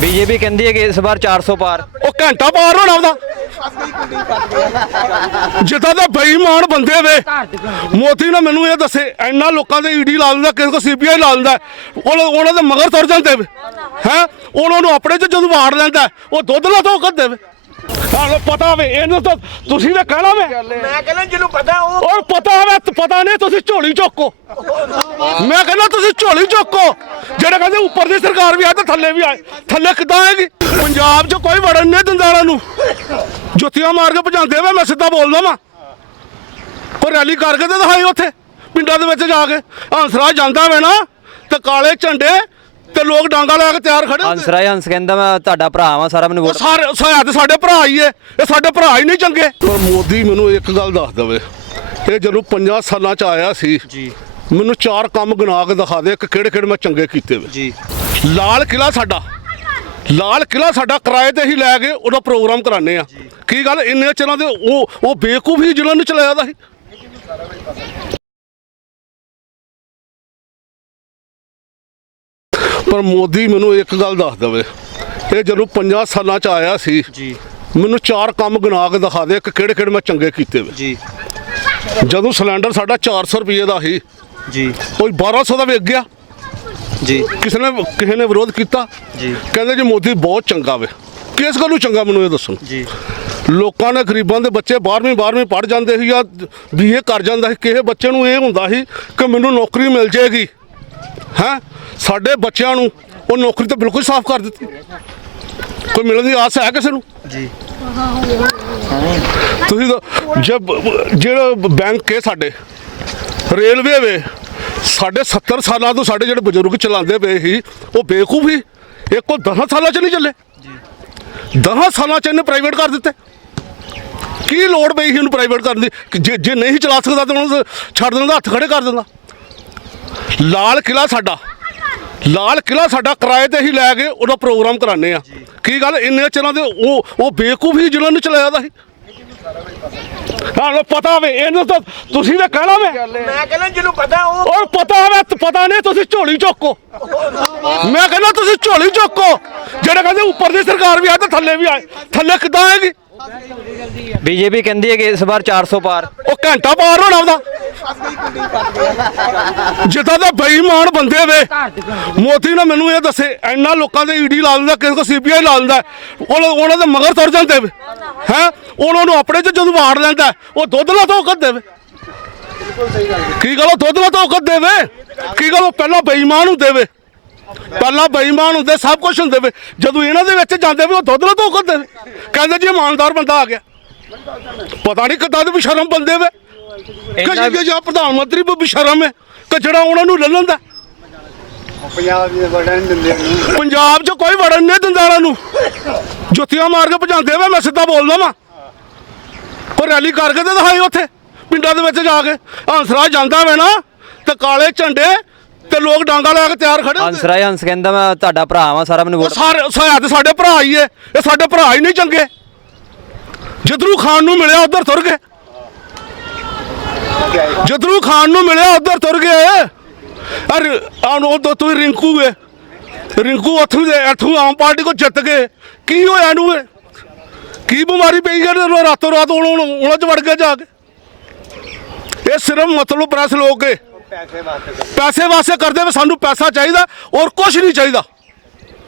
BJP ਕਹਿੰਦੀ ਹੈ ਕਿ ਇਸ ਵਾਰ 400 ਪਾਰ। ਉਹ ਘੰਟਾ ਪਾਰ ਹੋਣਾ ਉਹਦਾ। ਜਿੱਦਾਂ ਦੇ ਬੇਈਮਾਨ ਬੰਦੇ ਵੇ। ਮੋਦੀ ਨੇ ਮੈਨੂੰ ਇਹ ਦੱਸੇ, ਇੰਨਾ ਲੋਕਾਂ ਦੇ ਈਡੀ ਲਾ ਦਿੰਦਾ, ਕਿਸੇ ਕੋ ਸੀਬੀਆਈ ਲਾ ਦਿੰਦਾ। ਉਹ ਉਹਨਾਂ ਦੇ ਮਗਰ ਤੁਰ ਜਾਂਦੇ ਵੇ। ਹੈ? ਉਹਨਾਂ ਨੂੰ ਆਪਣੇ ਚ ਜਦੋਂ ਵਾੜ ਲੈਂਦਾ। ਉਹ ਦੁੱਧ ਨਾ ਤੋਂ ਕੱਢਦੇ ਸਾਨੂੰ ਪਤਾ ਵੇ ਇਹਨੂੰ ਤਾਂ ਤੁਸੀਂ ਵੀ ਕਹਿਣਾ ਵੇ। ਮੈਂ ਕਹਿੰਦਾ ਜਿਹਨੂੰ ਪਤਾ ਉਹ ਔਰ ਪਤਾ ਵੇ ਪਤਾ ਨਹੀਂ ਤੁਸੀਂ ਝੋਲੀ ਚੁੱਕੋ। ਮੈਂ ਕਹਿੰਦਾ ਤੁਸੀਂ ਝੋਲੀ ਚੁੱਕੋ। ਜਿਹੜੇ ਕਹਿੰਦੇ ਉੱਪਰ ਦੀ ਸਰਕਾਰ ਵੀ ਆ ਤੇ ਥੱਲੇ ਵੀ ਆਏ। ਥੱਲੇ ਕਿੱਦਾਂ ਆਏਗੀ? ਪੰਜਾਬ 'ਚ ਕੋਈ ਵੜਨ ਨਹੀਂ ਦਿੰਦਾ ਇਹਨਾਂ ਨੂੰ। ਜੁੱਤੀਆਂ ਮਾਰ ਕੇ ਭਜਾਉਂਦੇ ਵੇ ਮੈਂ ਸਿੱਧਾ ਬੋਲਦਾ ਵਾਂ। ਕੋਈ ਰੈਲੀ ਕਰਕੇ ਤੇ ਦਿਖਾਈ ਉੱਥੇ ਪਿੰਡਾਂ ਦੇ ਵਿੱਚ ਜਾ ਕੇ। ਹੰਸਰਾਜ ਜਾਂਦਾ ਵੇ ਨਾ ਤੇ ਕਾਲੇ ਝੰਡੇ ਤੇ ਲੋਕ ਡਾਂਗਾ ਲੈ ਕੇ ਤਿਆਰ ਖੜੇ ਹੁੰਦੇ। ਹੰਸਰਾਜ ਹੰਸ ਕਹਿੰਦਾ ਮੈਂ ਤੁਹਾਡਾ ਭਰਾ ਵਾਂ ਸਾਰਾ ਮੈਨੂੰ ਉਹ ਵੋਟ ਸਾਰੇ ਤੇ ਸਾਡੇ ਭਰਾ ਹੀ ਏ। ਇਹ ਸਾਡੇ ਭਰਾ ਹੀ ਨਹੀਂ ਚੰਗੇ। ਪਰ ਮੋਦੀ ਮੈਨੂੰ ਇੱਕ ਗੱਲ ਦੱਸ ਦਵੇ। ਇਹ ਜਦੋਂ 50 ਸਾਲਾਂ ਚ ਆਇਆ ਸੀ ਜੀ। ਮੈਨੂੰ ਚਾਰ ਕੰਮ ਗਿਣਾ ਕੇ ਦਿਖਾ ਦੇ ਕਿ ਕਿਹੜੇ ਕਿਹੜੇ ਮੈਂ ਚੰਗੇ ਕੀਤੇ ਵੇ। ਜੀ। ਲਾਲ ਕਿਲਾ ਸਾਡਾ। ਲਾਲ ਕਿਲਾ ਸਾਡਾ ਕਿਰਾਏ ਤੇ ਹੀ ਲੈ ਕੇ ਉਹਦਾ ਪ੍ਰੋਗਰਾਮ ਕਰਾਣੇ ਆ। ਕੀ ਗੱਲ? ਇੰਨੇ ਚਿਰਾਂ ਦੇ ਉਹ ਉਹ ਬੇਕੂਫ ਹੀ ਜਿਨ੍ਹਾਂ ਨੂੰ ਚਲਾਇਆ ਦਾ ਸੀ। ਪਰ ਮੋਦੀ ਮੈਨੂੰ ਇੱਕ ਗੱਲ ਦੱਸ ਦਵੇ। ਇਹ ਜਦੋਂ 50 ਸਾਲਾਂ ਚ ਆਇਆ ਸੀ ਜੀ। ਮੈਨੂੰ ਚਾਰ ਕੰਮ ਗਿਣਾ ਕੇ ਦਿਖਾ ਦੇ ਕਿ ਕਿਹੜੇ ਕਿਹੜੇ ਮੈਂ ਚੰਗੇ ਕੀਤੇ ਵੇ। ਜੀ। ਜਦੋਂ ਸਿਲੰਡਰ ਸਾਡਾ 400 ਰੁਪਏ ਦਾ ਸੀ ਜੀ। ਕੋਈ 1200 ਦਾ ਵਿਕ ਗਿਆ। ਜੀ। ਕਿਸੇ ਨੇ ਕਿਸੇ ਨੇ ਵਿਰੋਧ ਕੀਤਾ। ਜੀ। ਕਹਿੰਦੇ ਜੀ ਮੋਦੀ ਬਹੁਤ ਚੰਗਾ ਵੇ। ਕਿਸ ਗੱਲੋਂ ਚੰਗਾ ਮੈਨੂੰ ਇਹ ਦੱਸੋ? ਜੀ। ਲੋਕਾਂ ਨੇ ਗਰੀਬਾਂ ਦੇ ਬੱਚੇ 12ਵੀਂ 12ਵੀਂ ਪੜ ਜਾਂਦੇ ਸੀ ਜਾਂ ਬੀਏ ਕਰ ਜਾਂਦਾ ਸੀ। ਕਿਸੇ ਬੱਚੇ ਨੂੰ ਇਹ ਹੁੰਦਾ ਸੀ ਕਿ ਮੈਨੂੰ ਨੌਕਰੀ ਮਿਲ ਜਾਏਗੀ। ਹੈ? ਸਾਡੇ ਬੱਚਿਆਂ ਨੂੰ ਉਹ ਨੌਕਰੀ ਤਾਂ ਬਿਲਕੁਲ ਸਾਫ਼ ਕਰ ਦਿੱਤੀ। ਕੋਈ ਮਿਲਣ ਦੀ ਆਸ ਹੈ ਕਿਸੇ ਨੂੰ? ਜੀ। ਤੁਸੀਂ ਤਾਂ ਜਬ ਜਿਹੜਾ ਬੈਂਕ ਹੈ ਸਾਡੇ ਰੇਲਵੇ ਵੇ ਸਾਡੇ 70 ਸਾਲਾਂ ਤੋਂ ਸਾਡੇ ਜਿਹੜੇ ਬਜ਼ੁਰਗ ਚਲਾਉਂਦੇ ਪਏ ਸੀ ਉਹ ਬੇਵਕੂਫ ਹੀ ਇੱਕ ਉਹ 10 ਸਾਲਾਂ ਚ ਨਹੀਂ ਚੱਲੇ। 10 ਸਾਲਾਂ ਚ ਇਹਨੇ ਪ੍ਰਾਈਵੇਟ ਕਰ ਦਿੱਤੇ। ਕੀ ਲੋੜ ਪਈ ਸੀ ਇਹਨੂੰ ਪ੍ਰਾਈਵੇਟ ਕਰਨ ਦੀ? ਕਿ ਜੇ ਜੇ ਨਹੀਂ ਚਲਾ ਸਕਦਾ ਤਾਂ ਉਹਨੂੰ ਛੱਡ ਦਿੰਦਾ ਹੱਥ ਖੜੇ ਕਰ ਦਿੰਦਾ ਲਾਲ ਕਿਲਾ ਸਾਡਾ। ਲਾਲ ਕਿਲਾ ਸਾਡਾ ਕਿਰਾਏ ਤੇ ਹੀ ਲੈ ਕੇ ਉਹਦਾ ਪ੍ਰੋਗਰਾਮ ਕਰਾਣੇ ਆ। ਕੀ ਗੱਲ? ਇੰਨੇ ਚਿਰਾਂ ਦੇ ਉਹ ਉਹ ਬੇਵਕੂਫ ਹੀ ਜਿਨ੍ਹਾਂ ਨੂੰ ਚਲਾਇਆ ਦਾ ਸੀ। ਸਾਨੂੰ ਪਤਾ ਵੇ ਇਹਨੂੰ ਤਾਂ ਤੁਸੀਂ ਵੀ ਕਹਿਣਾ ਵੇ। ਮੈਂ ਕਹਿੰਦਾ ਜਿਹਨੂੰ ਪਤਾ ਉਹ ਔਰ ਪਤਾ ਵੇ ਪਤਾ ਨਹੀਂ ਤੁਸੀਂ ਝੋਲੀ ਚੁੱਕੋ। ਮੈਂ ਕਹਿੰਦਾ ਤੁਸੀਂ ਝੋਲੀ ਚੁੱਕੋ। ਜਿਹੜੇ ਕਹਿੰਦੇ ਉੱਪਰ ਦੀ ਸਰਕਾਰ ਵੀ ਆ ਤੇ ਥੱਲੇ ਵੀ ਆਏ। ਥੱਲੇ ਕਿੱਦਾਂ ਆਏਗੀ? ਬੀਜੇਪੀ ਕਹਿੰਦੀ ਹੈ ਕਿ ਇਸ ਵਾਰ 400 ਪਾਰ। ਉਹ ਘੰਟਾ ਪਾਰ ਹੋਣਾ ਉਹਦਾ। ਜਿੱਦਾਂ ਦਾ ਬੇਈਮਾਨ ਬੰਦੇ ਵੇ। ਮੋਦੀ ਨੇ ਮੈਨੂੰ ਇਹ ਦੱਸੇ, ਇੰਨਾ ਲੋਕਾਂ ਦੇ ਈਡੀ ਲਾ ਦਿੰਦਾ, ਕਿਸੇ ਕੋ ਸੀਬੀਆਈ ਲਾ ਦਿੰਦਾ। ਉਹ ਉਹਨਾਂ ਦੇ ਮਗਰ ਤੁਰ ਜਾਂਦੇ ਵੇ। ਹੈ? ਉਹਨਾਂ ਨੂੰ ਆਪਣੇ ਚ ਜਦੋਂ ਵਾੜ ਲੈਂਦਾ। ਉਹ ਦੁੱਧ ਲਾ ਤੋਂ ਕੱਢਦੇ ਵੇ। ਕੀ ਗੱਲ ਦੁੱਧ ਲਾ ਤੋਂ ਕੱਢਦੇ ਵੇ? ਕੀ ਗੱਲ, ਉਹ ਪਹਿਲਾਂ ਬੇਈਮਾਨ ਹੁੰਦੇ ਵੇ? ਪਹਿਲਾਂ ਬੇਈਮਾਨ ਹੁੰਦੇ, ਸਭ ਕੁਝ ਹੁੰਦੇ ਵੇ। ਜਦੋਂ ਇਹਨਾਂ ਦੇ ਵਿੱਚ ਜਾਂਦੇ ਵੇ, ਉਹ ਦੁੱਧ ਨਾ ਤੋਂ ਕੱਢਦੇ ਵੇ। ਕਹਿੰਦੇ ਜੀ ਇਮਾਨਦਾਰ ਬੰਦਾ ਆ ਗਿਆ। ਪਤਾ ਨਹੀਂ ਕਿੱਦਾਂ ਦੇ ਬੇਸ਼ਰਮ ਬੰਦੇ ਵੇ। ਇਹਨਾਂ- ਕਿ ਜਾਂ ਪ੍ਰਧਾਨ ਮੰਤਰੀ ਵੀ ਬੇਸ਼ਰਮ ਹੈ ਕਿ ਜਿਹੜਾ ਉਹਨਾਂ ਨੂੰ ਲੈ ਲੈਂਦਾ। ਪੰਜਾਬ ਦੇ ਵੜਨ ਦਿੰਦੇ ਨੂੰ ਪੰਜਾਬ 'ਚ ਕੋਈ ਵੜਨ ਨਹੀਂ ਦਿੰਦਾ ਉਹਨਾਂ ਨੂੰ। ਜੁੱਤੀਆਂ ਮਾਰ ਕੇ ਭਜਾਉਂਦੇ ਵੇ ਮੈਂ ਸਿੱਧਾ ਬੋਲਦਾ ਵਾਂ। ਕੋਈ ਰੈਲੀ ਕਰਕੇ ਤੇ ਦਿਖਾਈ ਉੱਥੇ ਪਿੰਡਾਂ ਦੇ ਵਿੱਚ ਜਾ ਕੇ। ਹੰਸਰਾਜ ਜਾਂਦਾ ਵੇ ਨਾ ਤੇ ਕਾਲੇ ਝੰਡੇ ਤੇ ਲੋਕ ਡਾਂਗਾ ਲੈ ਕੇ ਤਿਆਰ ਖੜੇ ਹੁੰਦੇ। ਹੰਸਰਾਜ ਹੰਸ ਕਹਿੰਦਾ ਮੈਂ ਤੁਹਾਡਾ ਭਰਾ ਵਾਂ ਸਾਰਾ ਮੈਨੂੰ ਵੋਟ ਸਾਰੇ ਸਾਡੇ ਭਰਾ ਹੀ ਏ। ਇਹ ਸਾਡੇ ਭਰਾ ਹੀ ਨਹੀਂ ਚੰਗੇ। ਜਿੱਧਰੂ ਖਾਣ ਨੂੰ ਮਿਲਿਆ ਉਧਰ ਤੁਰ ਗਏ ਜਿੱਧਰੂ ਖਾਣ ਨੂੰ ਮਿਲਿਆ ਉਧਰ ਤੁਰ ਗਏ ਅਰੇ ਆਨ ਉਹ ਤੋਂ ਤੂੰ ਰਿੰਕੂ ਏ ਰਿੰਕੂ ਉੱਥੋਂ ਦੇ ਇੱਥੋਂ ਆਮ ਪਾਰਟੀ ਕੋ ਜਿੱਤ ਗਏ। ਕੀ ਹੋਇਆ ਨੂੰ ਕੀ ਬਿਮਾਰੀ ਪਈ ਗਈ ਰਾਤੋਂ ਰਾਤ ਉਹਨਾਂ ਚ ਵੜ ਕੇ ਜਾ ਕੇ। ਇਹ ਸਿਰਫ ਮਤਲਬ ਪ੍ਰੈਸ ਲੋਕ ਏ। ਪੈਸੇ ਵਾਸਤੇ ਕਰਦੇ। ਵੇ, ਸਾਨੂੰ ਪੈਸਾ ਚਾਹੀਦਾ ਔਰ ਕੁਝ ਨਹੀਂ ਚਾਹੀਦਾ ਕਰੋੜਾਂ ਰੁਪਏ ਲੈਣਾ ਚਾਹੀਦੇ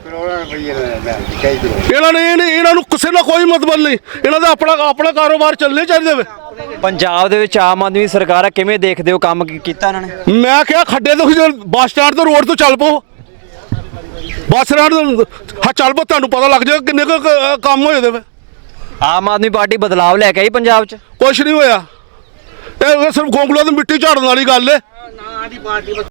ਇਹਨਾਂ ਨੇ ਇਹਨੇ- ਇਹਨਾਂ ਨੂੰ ਕਿਸੇ ਨਾਲ ਕੋਈ ਮਤਲਬ ਨਹੀਂ। ਇਹਨਾਂ ਦਾ ਆਪਣਾ ਆਪਣਾ ਕਾਰੋਬਾਰ ਚੱਲਣੇ ਚਾਹੀਦੇ ਵੇ। ਪੰਜਾਬ ਦੇ ਵਿੱਚ ਆਮ ਆਦਮੀ ਸਰਕਾਰ ਹੈ ਕਿਵੇਂ ਦੇਖਦੇ ਹੋ ਕੰਮ ਕੀ ਕੀਤਾ ਇਹਨਾਂ ਨੇ? ਮੈਂ ਕਿਹਾ ਖੱਡੇ ਤੋਂ ਜਦੋਂ ਬੱਸ ਸਟੈਂਡ ਤੋਂ ਰੋਡ ਤੋਂ ਚੱਲ ਪੋ। ਬੱਸ ਸਟੈਂਡ ਤੋਂ ਹਾਂ ਚੱਲ ਪੋ ਤੁਹਾਨੂੰ ਪਤਾ ਲੱਗ ਜਾਏਗਾ ਕਿੰਨੇ ਕੁ ਕ- ਕੰਮ ਹੋਏ ਦੇ ਵੇ। ਆਮ ਆਦਮੀ ਪਾਰਟੀ ਬਦਲਾਵ ਲੈ ਕੇ ਆਈ ਪੰਜਾਬ 'ਚ? ਕੁਛ ਨਹੀਂ ਹੋਇਆ। ਇਹ ਸਿਰਫ ਗੋਂਗਲੋ ਦੀ ਮਿੱਟੀ ਝਾੜਨ ਵਾਲੀ ਗੱਲ ਏ।